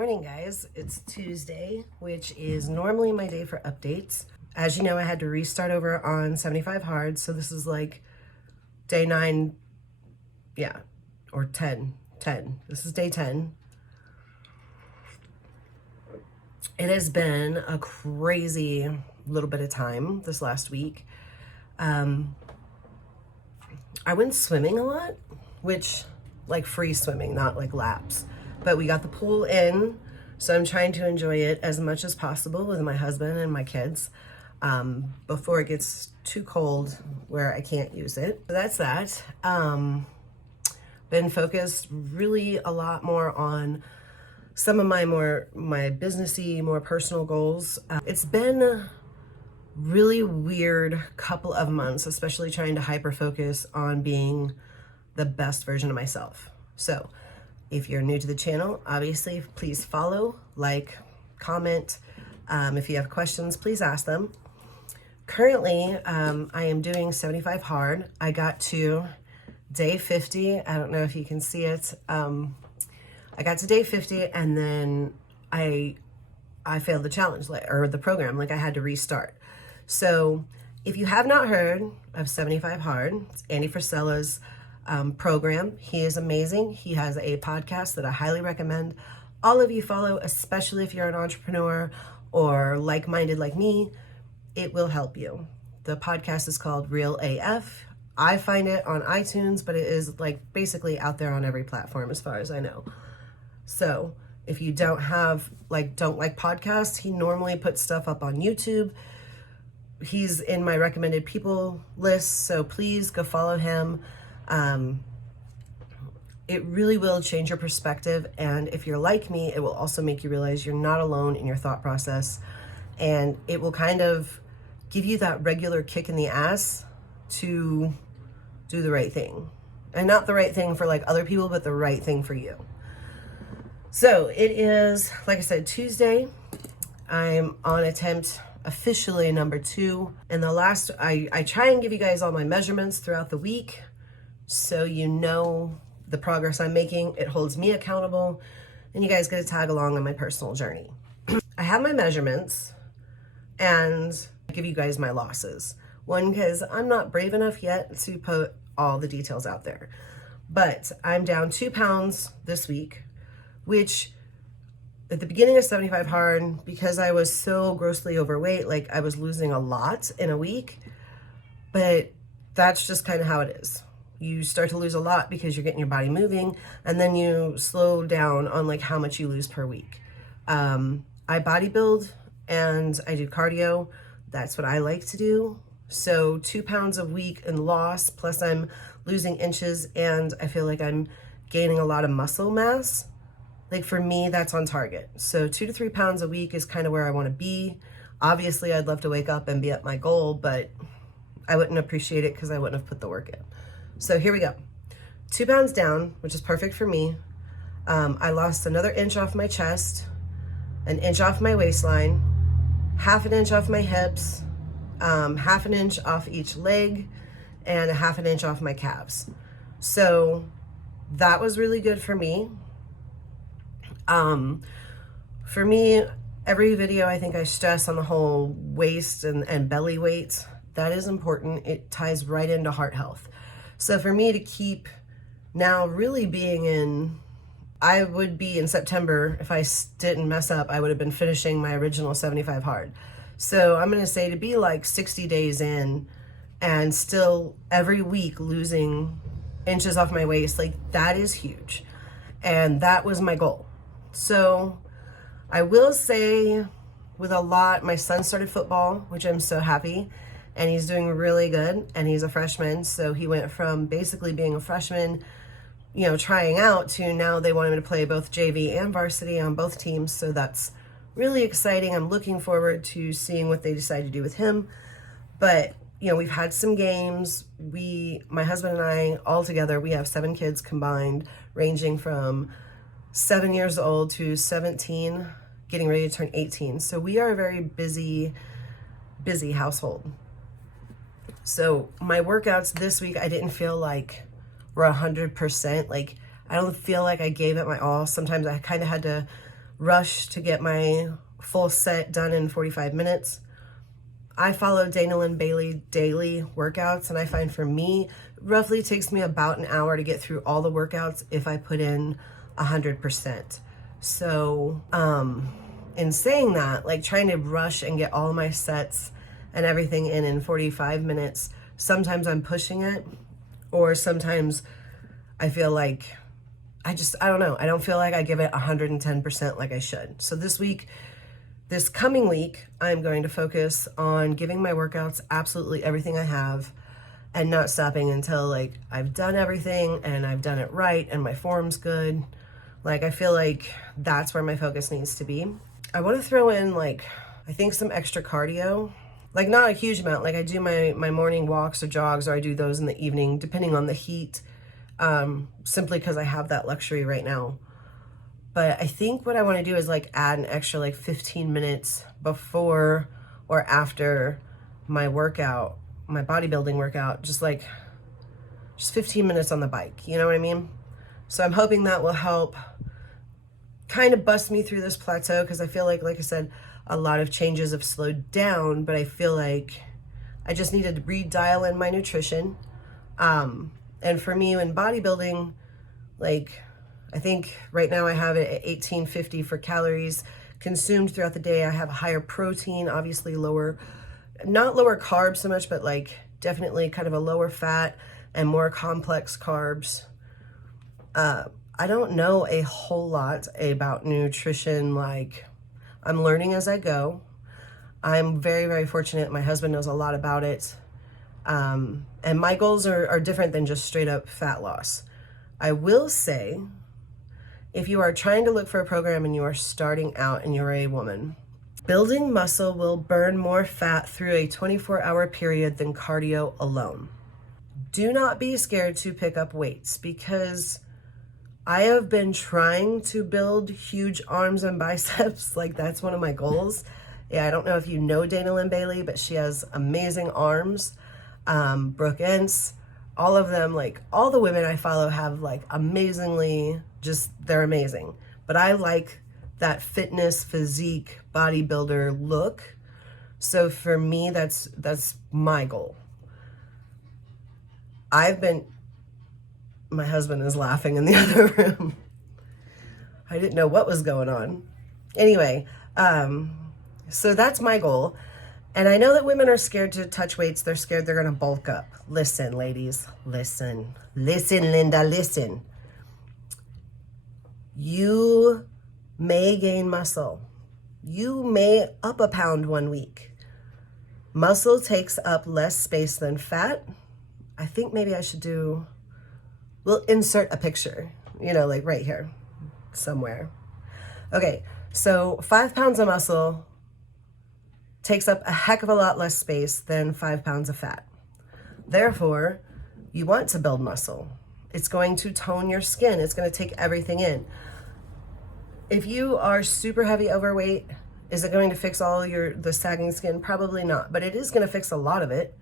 morning, guys. It's Tuesday, which is normally my day for updates. As you know, I had to restart over on 75 hard, so this is like day 9, or 10. This is day 10. It has been a crazy little bit of time this last week. I went swimming a lot, which like free swimming, not like laps. But we got the pool in, so I'm trying to enjoy it as much as possible with my husband and my kids before it gets too cold where I can't use it. So that's that. Been focused really a lot more on some of my businessy, more personal goals. It's been a really weird couple of months, especially trying to hyper focus on being the best version of myself. So if you're new to the channel, obviously, please follow, like, comment. If you have questions, please ask them. Currently, I am doing 75 hard. I got to day 50. I don't know if you can see it. I got to day 50 and then I failed the challenge or the program. Like I had to restart. So if you have not heard of 75 hard, it's Andy Frisella's program. He is amazing. He has a podcast that I highly recommend all of you follow, especially if you're an entrepreneur or like-minded like me. It will help you. The podcast is called Real AF. I find it on iTunes, but it is like basically out there on every platform as far as I know. So if you don't like podcasts, he normally puts stuff up on YouTube. He's in my recommended people list, so please go follow him. It really will change your perspective, and if you're like me, it will also make you realize you're not alone in your thought process, and it will kind of give you that regular kick in the ass to do the right thing. And not the right thing for like other people, but the right thing for you. So it is, like I said, Tuesday. I'm on attempt officially number 2. And I try and give you guys all my measurements throughout the week, so you know the progress I'm making. It holds me accountable, and you guys get to tag along on my personal journey. I have my measurements, and I give you guys my losses. One, because I'm not brave enough yet to put all the details out there. But I'm down 2 pounds this week, which at the beginning of 75 hard, because I was so grossly overweight, like I was losing a lot in a week, but that's just kind of how it is. You start to lose a lot because you're getting your body moving, and then you slow down on like how much you lose per week. I bodybuild and I do cardio. That's what I like to do. So 2 pounds a week in loss, plus I'm losing inches, and I feel like I'm gaining a lot of muscle mass. Like for me, that's on target. So 2 to 3 pounds a week is kind of where I want to be. Obviously, I'd love to wake up and be at my goal, but I wouldn't appreciate it because I wouldn't have put the work in. So here we go. 2 pounds down, which is perfect for me. I lost another inch off my chest, an inch off my waistline, half an inch off my hips, half an inch off each leg, and a half an inch off my calves. So that was really good for me. For me, every video, I think I stress on the whole waist and belly weight. That is important. It ties right into heart health. So for me to keep now really being I would be in September, if I didn't mess up, I would have been finishing my original 75 hard. So I'm going to say to be like 60 days in and still every week losing inches off my waist, like that is huge. And that was my goal. So I will say with a lot, my son started football, which I'm so happy, and he's doing really good, and he's a freshman. So he went from basically being a freshman, trying out, to now they want him to play both JV and varsity on both teams. So that's really exciting. I'm looking forward to seeing what they decide to do with him. But, we've had some games. My husband and I, all together, we have 7 kids combined, ranging from 7 years old to 17, getting ready to turn 18. So we are a very busy household. So my workouts this week, I didn't feel like were 100%. Like I don't feel like I gave it my all. Sometimes I kind of had to rush to get my full set done in 45 minutes. I follow Dana Lynn Bailey daily workouts, and I find for me, roughly takes me about an hour to get through all the workouts if I put in 100%. So, in saying that, like trying to rush and get all my sets and everything in 45 minutes, sometimes I'm pushing it, or sometimes I feel like I don't know. I don't feel like I give it 110% like I should. So this coming week, I'm going to focus on giving my workouts absolutely everything I have and not stopping until like I've done everything and I've done it right and my form's good. Like I feel like that's where my focus needs to be. I want to throw in like, I think some extra cardio, like not a huge amount. Like I do my morning walks or jogs, or I do those in the evening, depending on the heat, simply because I have that luxury right now. But I think what I want to do is like add an extra like 15 minutes before or after my workout, my bodybuilding workout, just 15 minutes on the bike. You know what I mean? So I'm hoping that will help kind of bust me through this plateau, because I feel like I said, a lot of changes have slowed down, but I feel like I just needed to redial in my nutrition. And for me in bodybuilding, like I think right now I have it at 1850 for calories consumed throughout the day. I have higher protein, obviously not lower carbs so much, but like definitely kind of a lower fat and more complex carbs. I don't know a whole lot about nutrition. Like I'm learning as I go. I'm very, very fortunate. My husband knows a lot about it. And my goals are different than just straight up fat loss. I will say, if you are trying to look for a program and you are starting out and you're a woman, building muscle will burn more fat through a 24-hour period than cardio alone. Do not be scared to pick up weights, because I have been trying to build huge arms and biceps. Like that's one of my goals. Yeah, I don't know if you know Dana Lynn Bailey, but she has amazing arms. Brooke Entz, all of them, like all the women I follow have like amazingly, they're amazing. But I like that fitness, physique, bodybuilder look. So for me, that's my goal. My husband is laughing in the other room. I didn't know what was going on. Anyway, so that's my goal. And I know that women are scared to touch weights. They're scared they're going to bulk up. Listen, ladies, listen. Listen, Linda, listen. You may gain muscle. You may up a pound 1 week. Muscle takes up less space than fat. I think maybe I should we'll insert a picture, like right here somewhere. Okay, so 5 pounds of muscle takes up a heck of a lot less space than 5 pounds of fat. Therefore, you want to build muscle. It's going to tone your skin. It's going to take everything in. If you are super heavy overweight, is it going to fix all the sagging skin? Probably not, but it is going to fix a lot of it.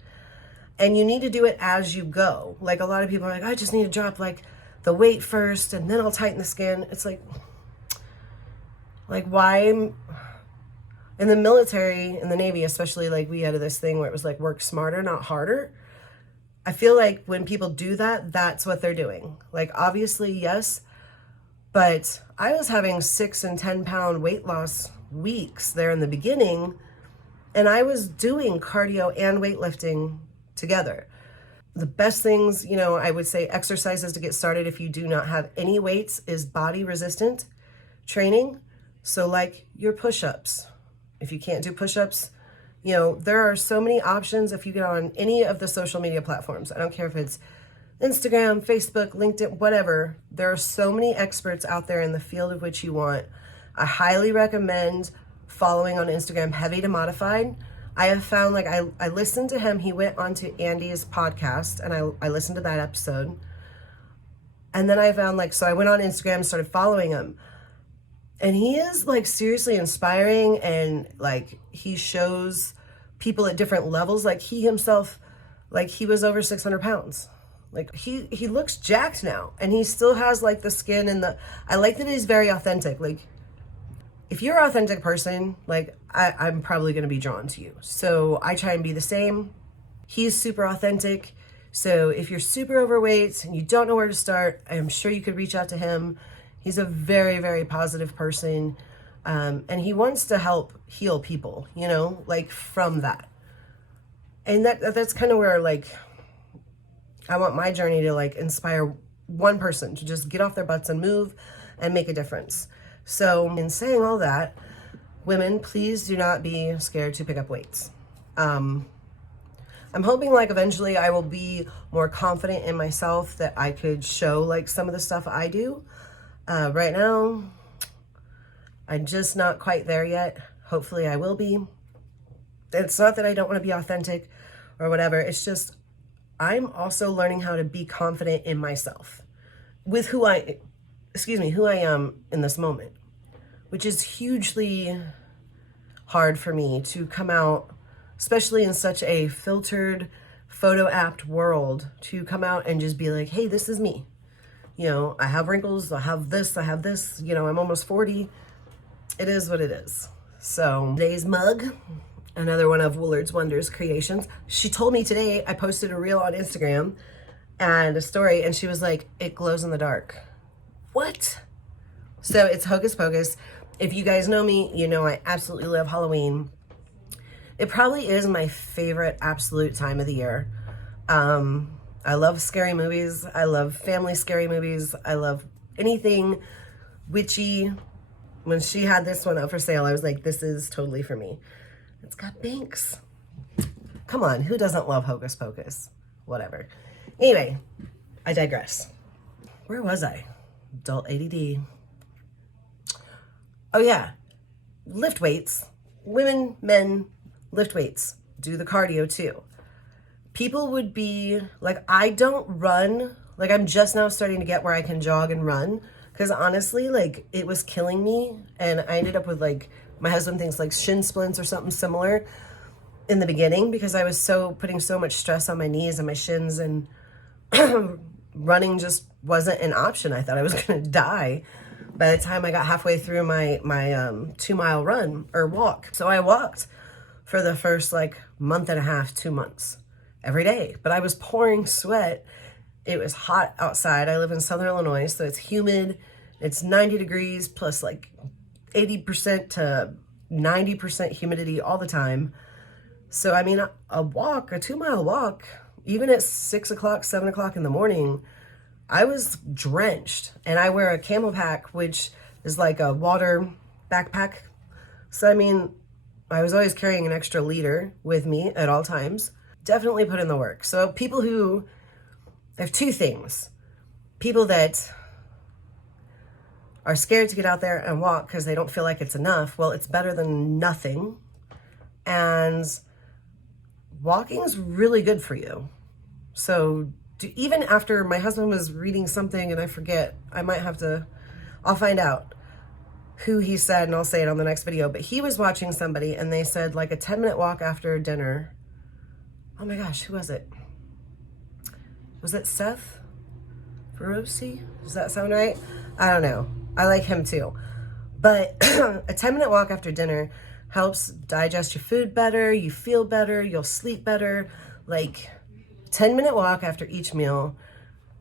And you need to do it as you go. Like a lot of people are like, I just need to drop like the weight first and then I'll tighten the skin. It's like why? In the military, in the Navy especially, like we had this thing where it was like work smarter, not harder. I feel like when people do that, that's what they're doing. Like obviously, yes, but I was having 6 and 10 pound weight loss weeks there in the beginning, and I was doing cardio and weightlifting together. The best things, I would say exercises to get started if you do not have any weights is body resistant training. So like your push-ups. If you can't do push-ups, there are so many options if you get on any of the social media platforms. I don't care if it's Instagram, Facebook, LinkedIn, whatever. There are so many experts out there in the field of which you want. I highly recommend following on Instagram Heavy to Modified. I have found I listened to him. He went on to Andy's podcast and I listened to that episode. And then I found so I went on Instagram and started following him. And he is seriously inspiring, and he shows people at different levels. Like he himself, he was over 600 pounds. He looks jacked now, and he still has the skin and I like that he's very authentic. if you're an authentic person, like I'm probably going to be drawn to you. So I try and be the same. He's super authentic. So if you're super overweight and you don't know where to start, I'm sure you could reach out to him. He's a very, very positive person. And he wants to help heal people, you know, like from that. And that's kind of where, like, I want my journey to, like, inspire one person to just get off their butts and move and make a difference. So in saying all that, women, please do not be scared to pick up weights. I'm hoping, like, eventually I will be more confident in myself that I could show, like, some of the stuff I do. Right now, I'm just not quite there yet. Hopefully I will be. It's not that I don't want to be authentic or whatever. It's just I'm also learning how to be confident in myself with who I am in this moment, which is hugely hard for me to come out, especially in such a filtered, photo-apt world, to come out and just be like, hey, this is me. You know, I have wrinkles, I have this, you know, I'm almost 40. It is what it is. So today's mug, another one of Willard's Wonders creations. She told me today, I posted a reel on Instagram and a story, and she was like, it glows in the dark. What? So it's Hocus Pocus. If you guys know me, you know I absolutely love Halloween. It probably is my favorite absolute time of the year. I love scary movies. I love family scary movies. I love anything witchy. When she had this one up for sale, I was like, this is totally for me. It's got Binks. Come on, who doesn't love Hocus Pocus? Whatever. Anyway, I digress. Where was I? Adult ADD. Oh yeah, lift weights. Women, men, lift weights. Do the cardio too. People would be like, I don't run. Like, I'm just now starting to get where I can jog and run. Because honestly, like, it was killing me. And I ended up with, like, my husband thinks like shin splints or something similar in the beginning, because I was putting so much stress on my knees and my shins, and running just wasn't an option. I thought I was going to die by the time I got halfway through my 2-mile run or walk. So I walked for the first, like, month and a half, 2 months, every day. But I was pouring sweat. It was hot outside. I live in Southern Illinois, so it's humid. It's 90 degrees plus like 80% to 90% humidity all the time. So, I mean, a 2-mile walk, even at 6 o'clock, 7 o'clock in the morning, I was drenched. And I wear a camel pack, which is like a water backpack. So, I mean, I was always carrying an extra liter with me at all times. Definitely put in the work. So I have two things. People that are scared to get out there and walk because they don't feel like it's enough. Well, it's better than nothing. And walking is really good for you. So even after my husband was reading something, and I forget, I'll find out who he said, and I'll say it on the next video, but he was watching somebody and they said like a 10-minute walk after dinner. Oh my gosh, who was it? Was it Seth Feroci? Does that sound right? I don't know. I like him too. But a 10-minute walk after dinner helps digest your food better, you feel better, you'll sleep better. Like, 10-minute walk after each meal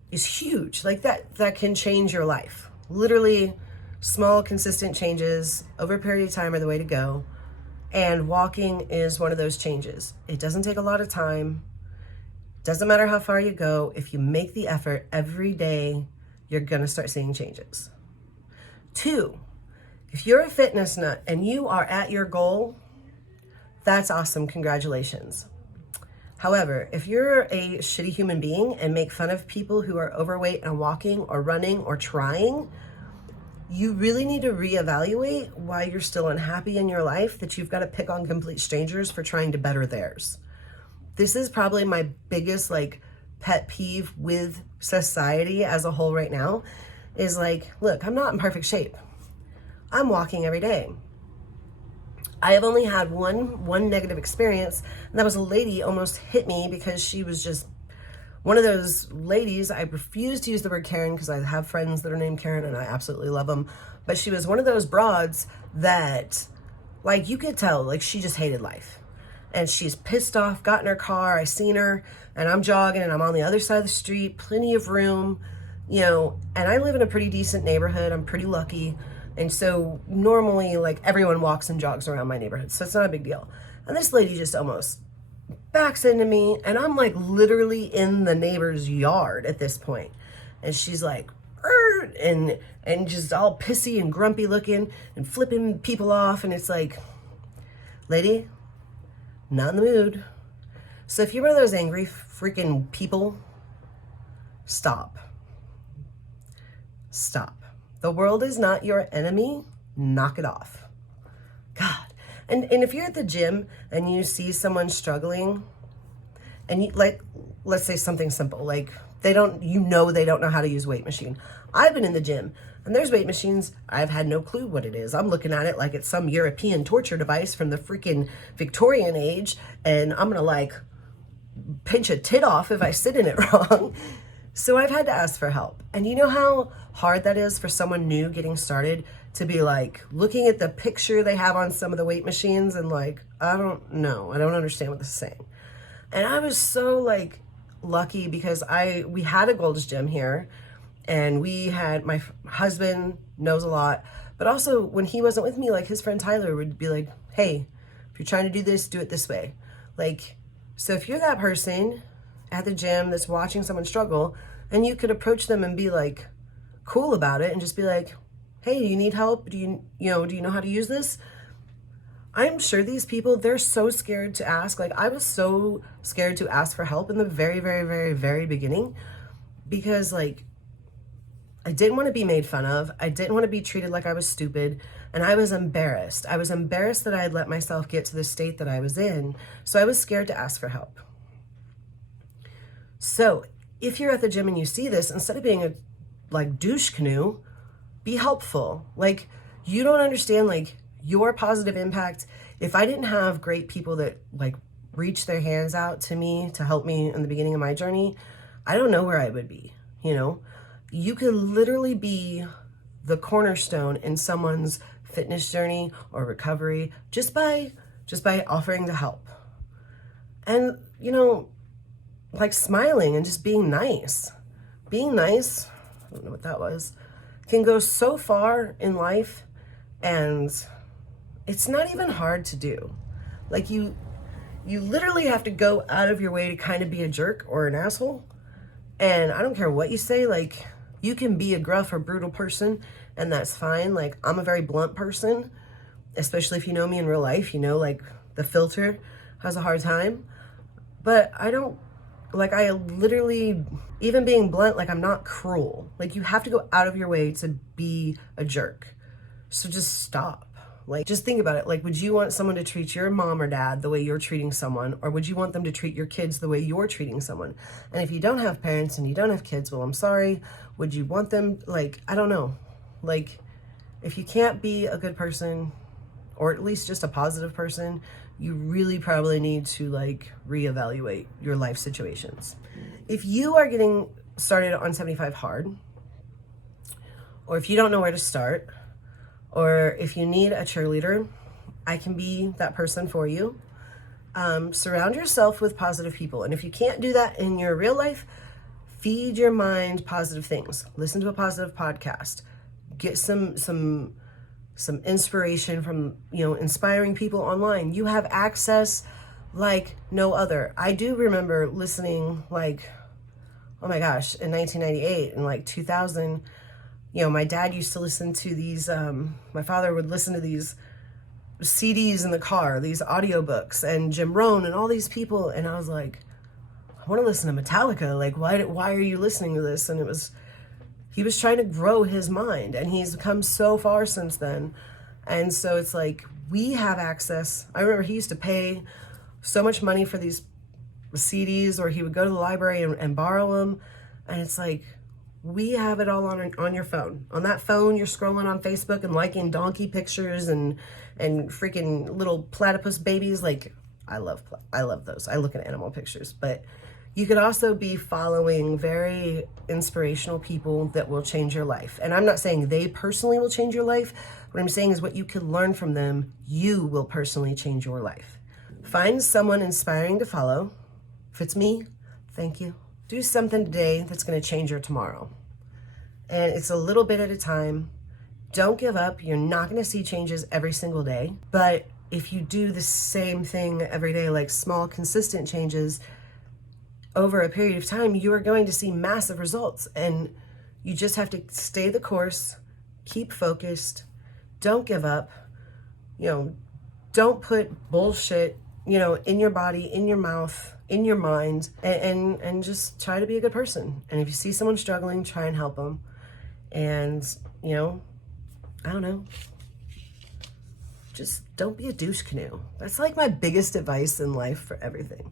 is huge. Like, that can change your life. Literally, small, consistent changes over a period of time are the way to go. And walking is one of those changes. It doesn't take a lot of time. Doesn't matter how far you go. If you make the effort every day, you're going to start seeing changes. 2, if you're a fitness nut and you are at your goal, that's awesome. Congratulations. However, if you're a shitty human being and make fun of people who are overweight and walking or running or trying, you really need to reevaluate why you're still unhappy in your life, that you've got to pick on complete strangers for trying to better theirs. This is probably my biggest like pet peeve with society as a whole right now, is like, look, I'm not in perfect shape. I'm walking every day. I have only had one negative experience, and that was a lady almost hit me because she was just one of those ladies, I refuse to use the word Karen because I have friends that are named Karen and I absolutely love them. But she was one of those broads that, like, you could tell, like, she just hated life. And she's pissed off, got in her car, I seen her, and I'm jogging and I'm on the other side of the street, plenty of room, you know, and I live in a pretty decent neighborhood. I'm pretty lucky. And so normally, like, everyone walks and jogs around my neighborhood, so it's not a big deal. And this lady just almost backs into me, and I'm like literally in the neighbor's yard at this point. And she's like, and just all pissy and grumpy looking and flipping people off. And it's like, lady, not in the mood. So if you're one of those angry freaking people, stop. Stop. The world is not your enemy. Knock it off. God. And if you're at the gym and you see someone struggling and you, like, let's say something simple, like they don't know how to use a weight machine. I've been in the gym and there's weight machines. I've had no clue what it is. I'm looking at it like it's some European torture device from the freaking Victorian age. And I'm going to like pinch a tit off if I sit in it wrong. So I've had to ask for help. And you know how hard that is for someone new getting started to be like looking at the picture they have on some of the weight machines and like, I don't know. I don't understand what this is saying. And I was so like lucky because we had a Gold's Gym here and we had, my husband knows a lot, but also when he wasn't with me, like his friend Tyler would be like, hey, if you're trying to do this, do it this way. Like, so if you're that person at the gym that's watching someone struggle and you could approach them and be like cool about it and just be like, hey, do you need help? Do you know how to use this? I'm sure these people, they're so scared to ask. Like I was so scared to ask for help in the very, very, very, very beginning because like I didn't want to be made fun of. I didn't want to be treated like I was stupid. And I was embarrassed. I was embarrassed that I had let myself get to the state that I was in. So I was scared to ask for help. So if you're at the gym and you see this, instead of being a like douche canoe, be helpful. Like you don't understand like your positive impact. If I didn't have great people that like reach their hands out to me to help me in the beginning of my journey, I don't know where I would be. You know, you could literally be the cornerstone in someone's fitness journey or recovery just by offering to help. And, you know, like smiling and just being nice. Being nice, I don't know what that was, can go so far in life, and it's not even hard to do. Like you literally have to go out of your way to kind of be a jerk or an asshole. And I don't care what you say, like you can be a gruff or brutal person and that's fine. Like I'm a very blunt person, especially if you know me in real life, you know, like the filter has a hard time, but I literally, even being blunt, like I'm not cruel. Like you have to go out of your way to be a jerk. So just stop. Like, just think about it. Like, would you want someone to treat your mom or dad the way you're treating someone? Or would you want them to treat your kids the way you're treating someone? And if you don't have parents and you don't have kids, well, I'm sorry. Would you want them, like, I don't know. Like, if you can't be a good person, or at least just a positive person, you really probably need to, like, reevaluate your life situations. If you are getting started on 75 hard, or if you don't know where to start, or if you need a cheerleader, I can be that person for you. Surround yourself with positive people. And if you can't do that in your real life, feed your mind positive things. Listen to a positive podcast. Get some inspiration from, inspiring people online. You have access like no other. I do remember listening, like, oh my gosh, in 1998 and like 2000, my dad used to listen to these, my father would listen to these CDs in the car, these audiobooks, and Jim Rohn and all these people. And I was like, I want to listen to Metallica. Like, why are you listening to this? And he was trying to grow his mind, and he's come so far since then. And so it's like, we have access. I remember he used to pay so much money for these CDs, or he would go to the library and borrow them. And it's like, we have it all on your phone. On that phone, you're scrolling on Facebook and liking donkey pictures and freaking little platypus babies. Like, I love those. I look at animal pictures, but You could also be following very inspirational people that will change your life. And I'm not saying they personally will change your life. What I'm saying is what you can learn from them, you will personally change your life. Find someone inspiring to follow. If it's me, thank you. Do something today that's going to change your tomorrow. And it's a little bit at a time. Don't give up. You're not going to see changes every single day. But if you do the same thing every day, like small, consistent changes, over a period of time, you are going to see massive results. And you just have to stay the course, keep focused, don't give up, don't put bullshit, in your body, in your mouth, in your mind, and just try to be a good person. And if you see someone struggling, try and help them. And, I don't know, just don't be a douche canoe. That's like my biggest advice in life for everything.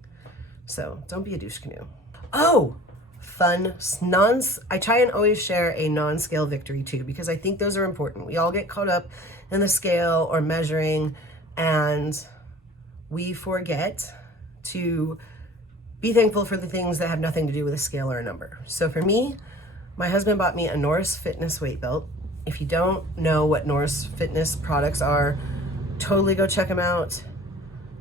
So don't be a douche canoe. Oh, fun. I try and always share a non-scale victory too, because I think those are important. We all get caught up in the scale or measuring, and we forget to be thankful for the things that have nothing to do with a scale or a number. So for me, my husband bought me a Norris Fitness weight belt. If you don't know what Norris Fitness products are, totally go check them out.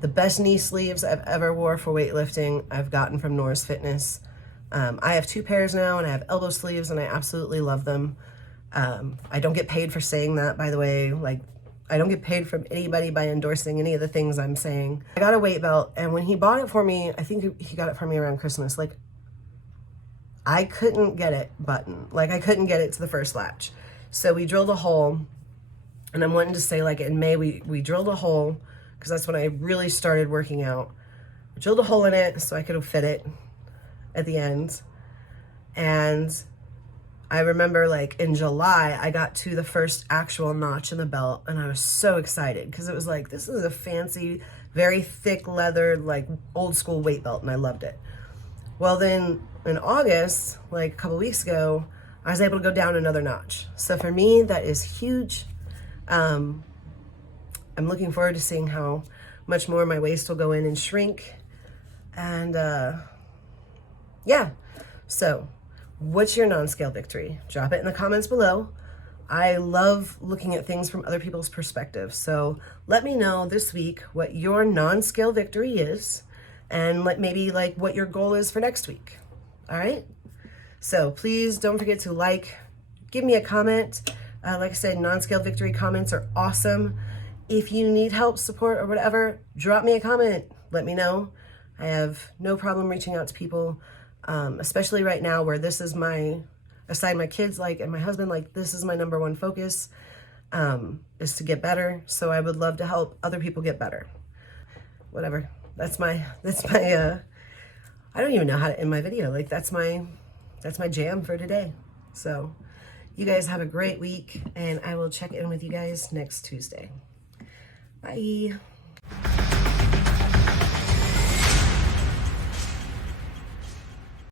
The best knee sleeves I've ever wore for weightlifting, I've gotten from Norris Fitness. I have 2 pairs now, and I have elbow sleeves, and I absolutely love them. I don't get paid for saying that, by the way. Like, I don't get paid from anybody by endorsing any of the things I'm saying. I got a weight belt, and when he bought it for me, I think he got it for me around Christmas. Like, I couldn't get it buttoned. Like, I couldn't get it to the first latch. So we drilled a hole, and I'm wanting to say, like, in May, we drilled a hole, because that's when I really started working out. I drilled a hole in it so I could fit it at the end. And I remember, like, in July, I got to the first actual notch in the belt, and I was so excited because it was like, this is a fancy, very thick leather, like, old school weight belt, and I loved it. Well, then in August, like a couple weeks ago, I was able to go down another notch. So for me, that is huge. I'm looking forward to seeing how much more my waist will go in and shrink. And yeah, so what's your non-scale victory? Drop it in the comments below. I love looking at things from other people's perspective. So let me know this week what your non-scale victory is, and maybe like what your goal is for next week. All right? So please don't forget to give me a comment. Like I said, non-scale victory comments are awesome. If you need help, support, or whatever, drop me a comment. Let me know. I have no problem reaching out to people, especially right now where this is aside my kids, and my husband, this is my number one focus, is to get better. So I would love to help other people get better. Whatever. That's my, I don't even know how to end my video. That's my jam for today. So you guys have a great week, and I will check in with you guys next Tuesday. Bye.